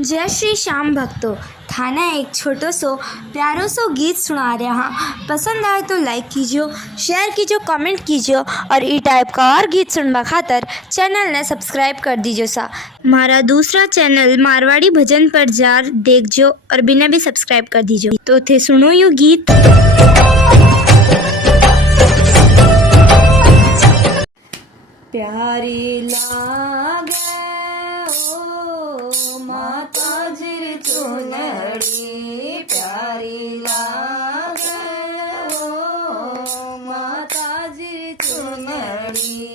जय श्री श्याम भक्तों। थाना एक छोटो सो प्यारो सो गीत सुना रहा। पसंद आए तो लाइक कीजिए, शेयर कीजिए, कमेंट कीजिए और ई टाइप का और गीत सुनवा खातर चैनल ने सब्सक्राइब कर दीजिए सा। हमारा दूसरा चैनल मारवाड़ी भजन पर जार देखजो और बिना भी सब्सक्राइब कर दीजिए। तो थे सुनो यू गीत। प्यारी लागे ओ माता जी चुनरी, प्यारी लागे ओ माता जी चुनरी।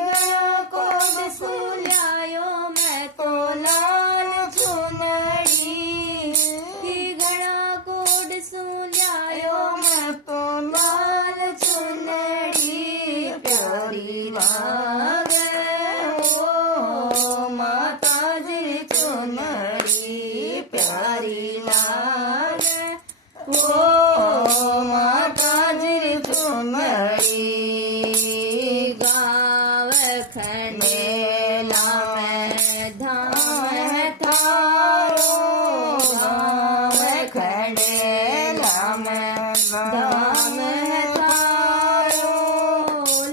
गया कोड सुल्यायो मैं तो लाल चुनरी, गड़ा कोड सुल्यायो मैं तो लाल चुनरी। प्यारी लागे ओ माता जी चुनरी, प्यारी लागे ओ माता जी चुनरी। गाँव खंडेला में धाम है थारो, गाँव खंडेला में धाम है थारो।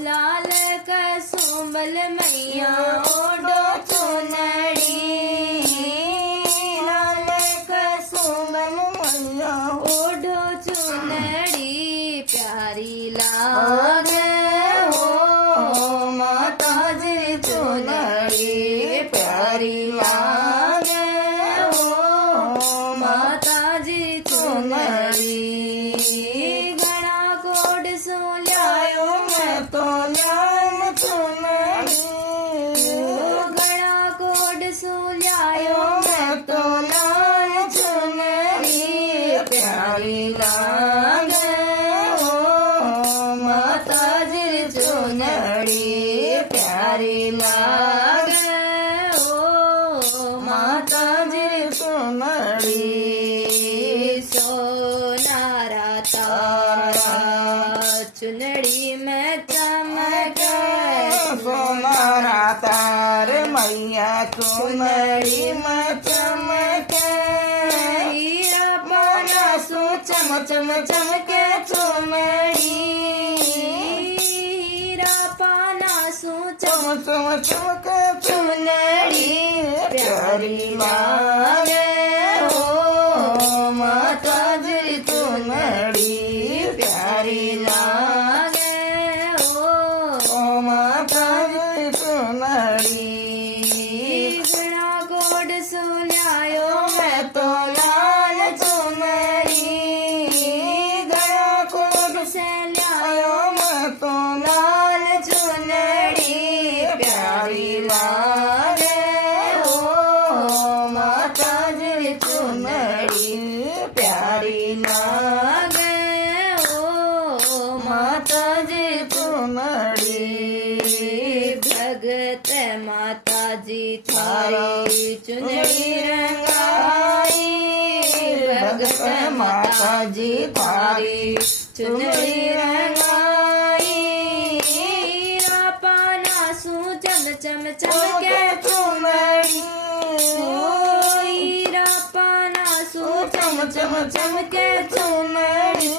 लाल कसुंबल मैया ओढ़ो चुनरी, लाल कसुंबल मैया ओढ़ो चुनरी। प्यारी लागे ओ माता जी चुनरी, प्यारी लागे ओ माता जी चुनरी। घड़ा कोड सुल्यायो मैं तो लाल चुनरी, घड़ा कोड सुल्यायो मैं तो लाल चुनरी। प्यारी लागे ओ माता जी चुनरी, प्यारी लागे ओ माता जी चुनरी। सोनारा तारा चुनरी में चमके, सोनारा तार मैया चुनरी में चमके। हीरा पाना सो चम चम चमके चुनरी, हीरा पाना सो चम चम चमके चुनरी। प्यारी लागे ओ माता जी चुनरी, प्यारी लागे ओ माता जी चुनरी। घड़ा कोड सुल्यायो मैं तो लाल चुनरी, घड़ा कोड से ल्यायो मैं तो लाल चुनरी। प्यारी लागे ओ माता जी चुनरी, प्यारी लागे ओ माता जी चुनरी। भगत माता जी थारी चुनरी रंगाई, भगत माता जी थारी चुनरी रंगाई। हीरा पाना सू चम चम चमके चुनरी, हीरा पाना सू चम चम चमके चुनरी।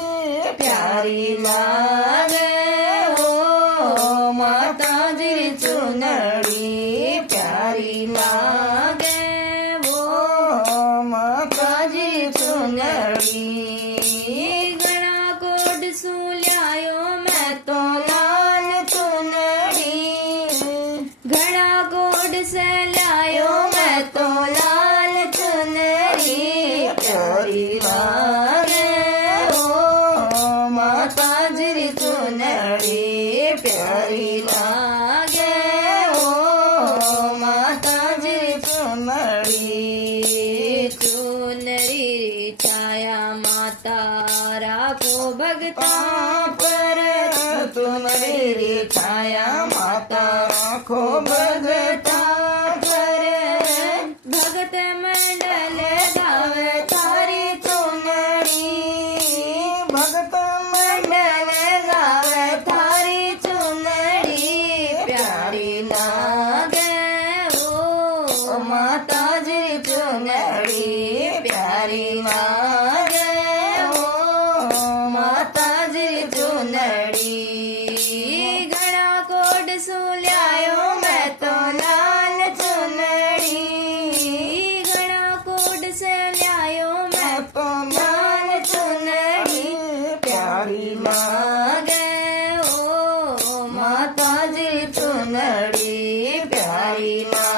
प्यारी लागे ओ माता जी चुनरी, प्यारी लागे ओ माता जी चुनरी। घड़ा कोड सुल्यायो मैं तो लाल चुनरी, घड़ा कोड से लायो मैं तो लाल चुनरी। प्यारी लागे ओ माता जी चुनरी, प्यारी लागे ओ माता जी चुनरी। चुनरी छाया माता राखो भगता पर, चुनरी छाया माता राखो भगता पर। भगत मंडल गावे थारी चुनरी, भगत मंडल गावे थारी चुनरी। प्यारी लागे ओ माता जी चुनरी प्यारी लागे ओ माता जी चुनरी घना कोट सुल्यायो मैं तो लाल चुनरी घना कोट से ल्यायो मैं तो लाल चुनरी प्यारी लागे ओ माता जी चुनरी प्यारी लागे